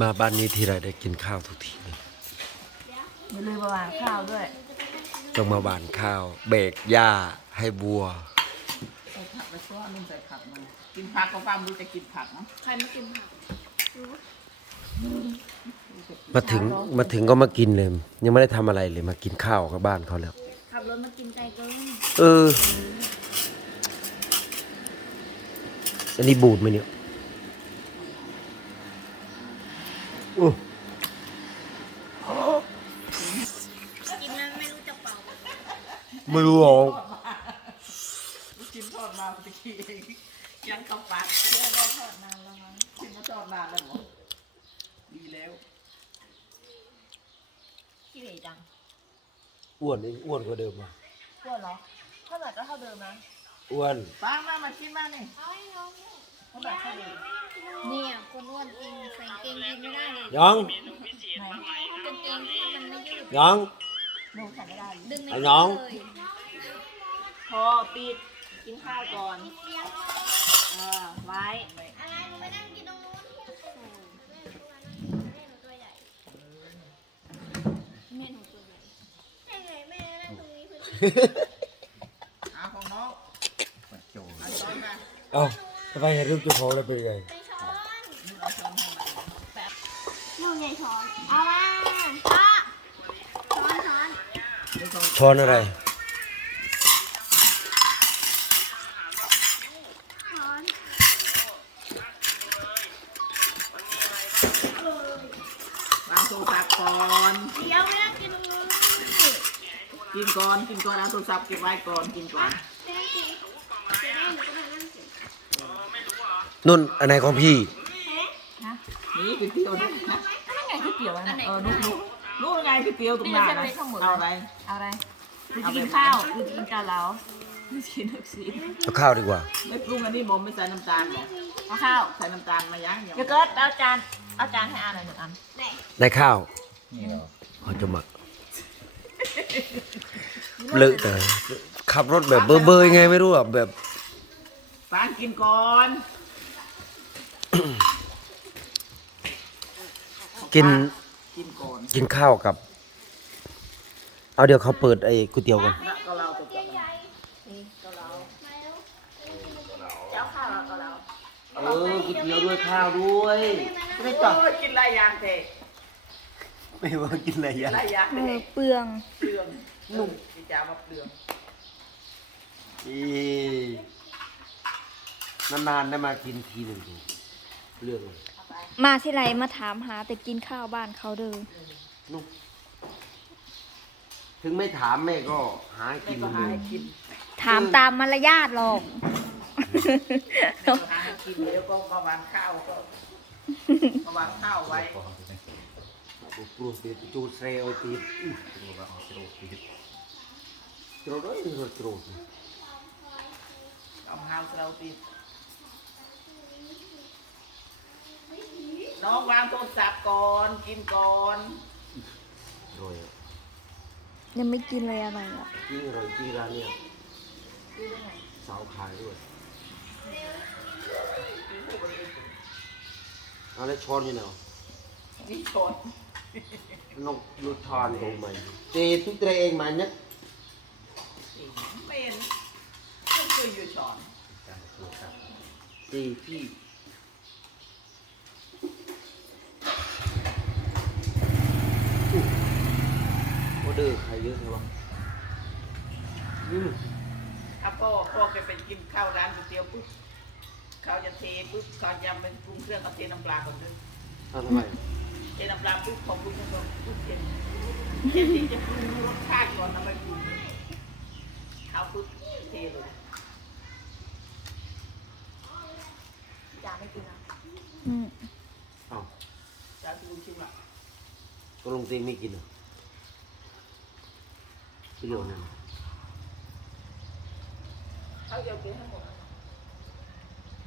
มาบ้านนี้ทีไรได้กินข้าวทุกทีเลยอย่าลืมมาหวานข้าวด้วยต้องมาหวานข้าว เบรกหญ้าให้วัว ใส่ผักไปซ้อนุ่มใส่ผักมันกินผักก็ฟังรู้จะกินผักเนาะใครไม่กินผักมาถึงมาถึงก็มากินเลย ยังไม่ได้ทำอะไรเลยมากินข้าวกับบ้านเขาแล้ว ขับรถมากินไก่เกินเออ อันนี้บูดไหมเนี่ยอู้ กินนั้นไม่รู้จะเป่าไม่รู้หรอกลูกชิ้นทอดมาตะกี้เองยังเข้าปากเชื่อว่าทอดนานแล้วมั้งชิ้นมาทอดนานแล้วเหรอดีแล้วขี้เหร่จังอ้วนนี่อ้วนกว่าเดิมอะอ้วนเหรอเท่าไหร่ก็เท่าเดิมนะอ้วนป้ามามากินมานี่ เอาให้น้องเท่าไหร่เท่าเดิมเนี่ยคนอ้วนกินใส่กางเกงยีนไม่ได้เลยยองกางเกงที่มันไม่ยืดยองหนูใส่ไม่ได้เลยดึงไม่ไอ้ขึ้นน้องเลยพอปิดกินข้าวก่อนเออไว้อะไรหนูไปนั่งกินตรงนู้นแม่หนูตัวใหญ่แม่หนูตัวใหญ่แม่แม่นั่งตรงนี้พื้นที่เอาของน้องเอาช้อนมาเอ้า ทำไมเห็นรูปเจ้าของแล้วเป็นไงในช้อนเอาช้อนให้มานู่นไงช้อน เอามาช้อนช้อนไม่ต้องช้อนอะไร ช้อนวางโทรศัพท์ก่อน เดี๋ยวไม่นั่งกินตรงนู้นกินก่อน กินก่อนเอาโทรศัพท์เก็บไว้ก่อน กินก่อนไม่นั่งกินจะได้หนูก็มานั่งกิน นุ่นอันไหนของพี่ นี่ก๋วยเตี๋ยวด้วยนะก็นั่นไงก๋วยเตี๋ยวนะเออลูกลูกลูกไงก๋วยเตี๋ยวตรงหน้านะเอาอะไรเอาอะไรหรือเอาจะแบบกินข้าวหรือจะกินกาเหลาไม่กินลูกชิ้นเอาข้าวดีกว่า ไม่ปรุงอันนี้ผมไม่ใส่น้ำตาลบอกเอาข้าว ใส่น้ำตาลมายังยังเดี๋ยวเกิดเอาจานเอาจานให้อาหน่อยหนึ่งอันได้ข้าวเขาจะมาเลอะแต่ขับรถแบบเบอร์เบอร์ยังไงไม่รู้อะแบบฟางกินก่อน กินกินก่อนกินข้าวกับ เอาเดี๋ยวเขาเปิดไอ้ก๋วยเตี๋ยวกันแล้วก็เราไปก่อนนี่กาเหลาจะเอาข้าวหรือกาเหลาเออก๋วยเตี๋ยวด้วยข้าวด้วยไม่ต้องกินหลายอย่างเถอะไม่ว่ากินอะไรกินอะหลายอย่างเอเถออะเปลืองเปลืองนุ่มพี่จ๋ามาเปลืองอีนานๆได้มากินทีหนึ่ง เรื่องเลยมาที่ไรมาถามหาแต่กินข้าวบ้านเขาเด้อนุ่มถึงไม่ถามแม่ก็หากิแม่นก็เหมือนหาเดิให้มกินถามตามมารยาทหรอกก็หาให้กินแล้วก็มาวางข้าวก็มาวางข้าวไว้ปุปรุเตจูเซโอตีโตรด้วยโตรโตรเอาข้าวเราติด น้องวางโทรศัพท์ก่อนกินก่อนโรยยังไม่กินเลยอะไรอะจริงอร่อยจริงร้านเนี้ยสาวขายด้วยเอาแล้วช้อนอยู่ไหนวะนี่ช้อนนกลูกทานตรงไหมเจตุเตรเองมาเนี่ยไม่เห็นไม่เคยอยู่ช้อนเจพี่ ออเดอร์ใครเยอะจังวะอืมถ้าพ่อพ่อแกไปกินข้าวร้านก๋วยเตี๋ยวปุ๊บเขาจะเทปุ๊บเขาจะเป็นปรุงเครื่องเขาเทน้ำปลาก่อนด้วยเอาทำไมเทน้ำปลาปุ๊บพอปรุงก็ปุ๊บเทเทที่จะปรุงรสชาติก่อนแล้วไม่ปรุงเขาปุ๊บเทเลยจานไม่กินอะอืม เอ้าจะปรุงชิมอะก็ลงเตียงไม่กินเหรอ พี่เหลียวนั่นน่ะเขาจะกินให้หมด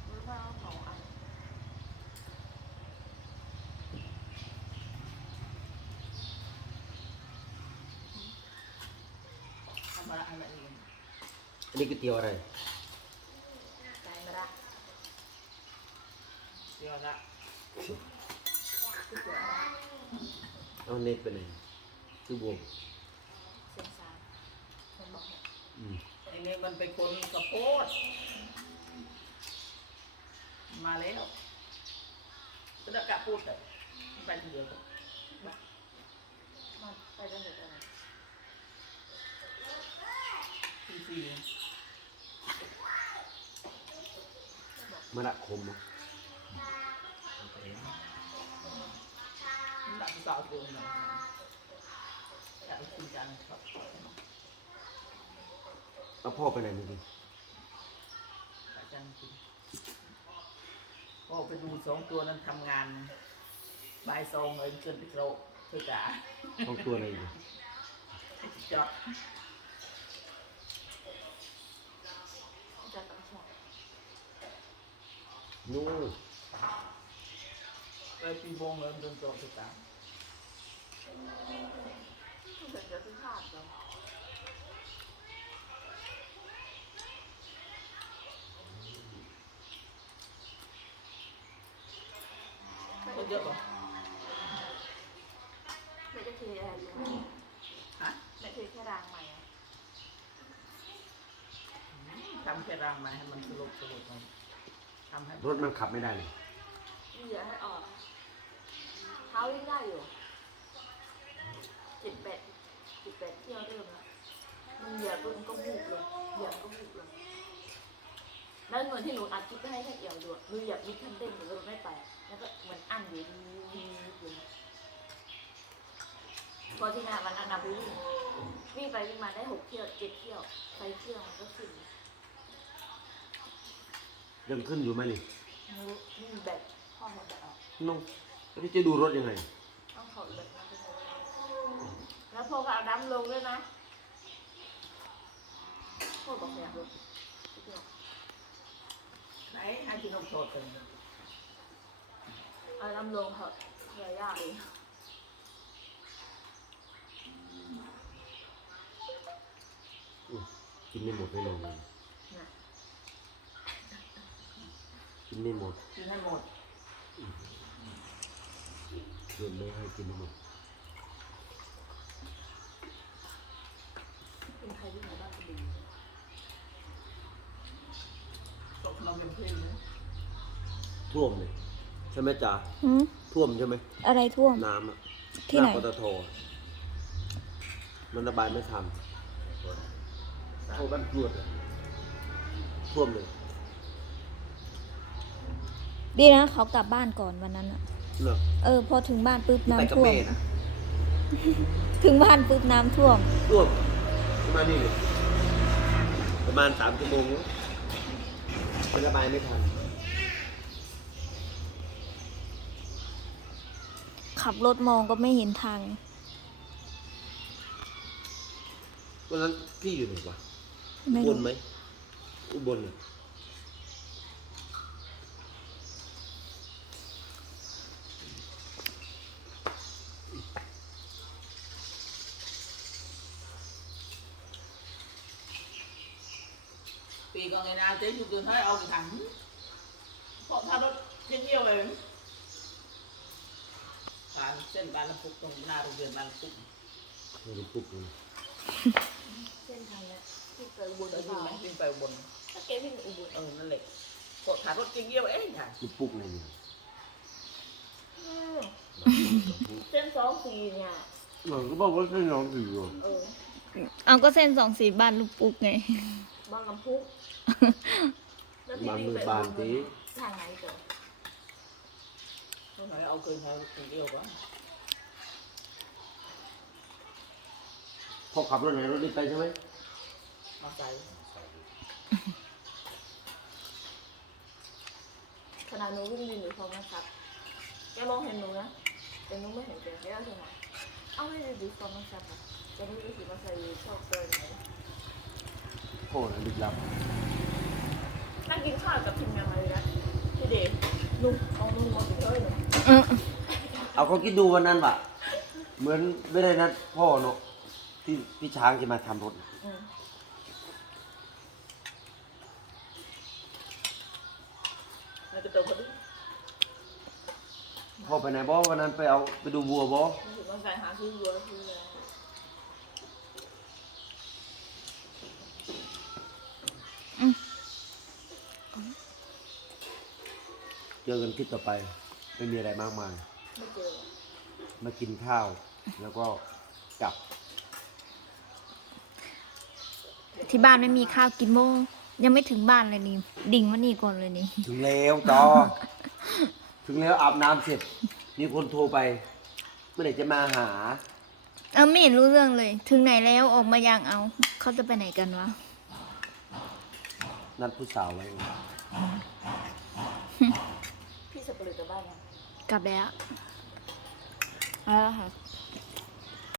หรือว่าเอาเขาอันทำอะไรอะไรเองอันนี้ก๋วยเตี๋ยวอะไรจานมาละเดี๋ยวละที่ตัวเอาเน็ตไปไหนชื่อวง เส้นสายมันบอกเนี่ย อืม ไอ้นี่มันเป็นคนกระโพด มาแล้วก็จะกะพูดเลยไปทีเดียวก็มันไปได้หมดอะไรทีสี่มะระคมเนอะมันดับสาวตัวหน่อยอยากไปคุยกันครับ เอาพ่อไปไหนเมื่อกี้อาจารย์คุยก็ไปดูสองตัวนั้นทำงานบายซองเลยเกินไปโกรธเธอจ๋าห้องตัวอะไรอยู่จอดจะต้องชอบนู่นเลยปีวงเลยเดินโจเธอจ๋า เดี๋ยวจะซื้อขาดเลย คนเยอะป่ะ ไม่จะเทอะไรอยู่ไหม ฮะ ไม่เทแค่รางใหม่อะ ทำแค่รางมาให้มันสลบสลบมันทำให้รถมันขับไม่ได้เลยเหลือให้ออกเท้าวิ่งได้อยู่เจ็ดแปดเจ็ดแปดเที่ยวเดิมแล้วมันเหยียบปุ๊บมันก็บุบเลยเหยียบก็บุบเลยแล้วเงินที่หนูอัดคลิปไปให้แค่เอี่ยวดูอะหนูเหยียบมิดคันเด้งหนูก็ไม่ไป แล้วก็เหมือนอั้นอยู่ดีดีอยู่พอที่งานวันนั้นนะไปวิ่งวิ่งไปวิ่งมาได้หกเที่ยวเจ็ดเที่ยวไปเที่ยวมันก็ขึ้น ยังขึ้นอยู่ไหมนี่หนูวิ่งแบบพ่อหมดแบบออกน้องแล้วที่จะดูรถยังไง ต้องถอดแบบนั้นไปเลยแล้วพอก็เอาดำลงด้วยนะพ่อบอกอยากลงไหนให้พี่นกโทษกันเอาดำลงเถอะอย่ายากเองอุ๊ยกินไม่หมดไม่ลงเลยนะ กินไม่หมดกินให้หมดเดินไม่ให้กินไม่หมดเป็นใครที่ไหนบ้างก็ดีตกลงเป็นเพื่อนนะท่วมเลยใช่ไหมจ๋าหืมท่วมใช่ไหมอะไรท่วม น้ำอะที่ไหน น้าปตทมันระบายไม่ทันเข้าบ้านกรวดอะท่วมเลย ดีนะเขากลับบ้านก่อนวันนั้นอะเนอะเออ พอถึงบ้านปุ๊บไปกับน้ำท่วม แม่นะถึงบ้านปุ๊บน้ำท่วมท่วมประมาณนี้เลยประมาณสามชั่วโมงเนอะมันระบายไม่ทันขับรถมองก็ไม่เห็นทาง วันนั้นพี่อยู่ไหนวะไม่อุบรู้ ลไหมอุบลเนี่ย ปีก่อนไงนะเจ๊อยู่ตื่นให้เอาไปถังเพราะถ้ารถเยี่ยวๆเองผ่านเส้นบานลำพุกตรงหน้าโรงเรียนบานลำพุก ไม่รู้ปุ๊บเลย เส้นทางเนี้ยที่เคยบุญ แล้ วเปวิ่งล่าไหมวิ่งไปบนถ้าเกวิ่งอุบลเออนั่นแหละพอผ่านรถเยี่ยวๆเองค่ะปุ๊บปุ๊บเลยเนี่ยอืมเส้นสองสี่เนี่ยหลังก็บอกว่าให้น้องถืออยู่เออเอาก็เส้นสองสีบ้านลูกปุ๊กไง บางลำพุกแล้วพี่บานวิ่งมือไปบานอุบตีลทางไหนก่อนตรงไหนเอาเกินเขาเยี่ยวกว่าพอขับรถไหนรถนี้ไปใช่ไหมมาใส่ขณะหนูวิ่งยืนอยู่พร้อมนะครับ แกมองเห็นหนูนะ แต่หนูไม่เห็นแกแกก็เห็นหนูเอาไม่ได้ดูพร้อมนะครับอะแกไม่รู้สิมาใส่ชอบเกินไหน โอ้ยลึกลับนั่งกินข้าวกับทีมงานมาเลยนะพี่เดชลุงเอาลุงมาถึงเลยเนี่ยเอาเขาคิดดูวันนั้นว่ะ เหมือนไม่ได้นัดพ่อเนาะที่พี่ช้างจะมาทำรถน่ะอืมพ่อไปไหนบ่วันนั้นไปเอาไปดูวัวบ่รู้สึกว่าใส่หาซื้อวัวซื้ออะไร เจอกันคลิปต่อไป ไม่มีอะไรมากมาย ไม่เจอมากินข้าว แล้วก็กลับ ที่บ้านไม่มีข้าวกินโมงยังไม่ถึงบ้านเลยนี่ ดิ่งมานี่ก่อนเลยนี่ ถึงแล้วจอ ถึงแล้วอาบน้ำเสร็จ มีคนโทรไป เมื่อไหร่จะมาหา เออไม่เห็นรู้เรื่องเลย ถึงไหนแล้วออกมายังเอา เขาจะไปไหนกันวะ นัดผู้สาวไว้ พี่สปริตกับบ้านยังกลับแล้วเอาแล้วค่ะ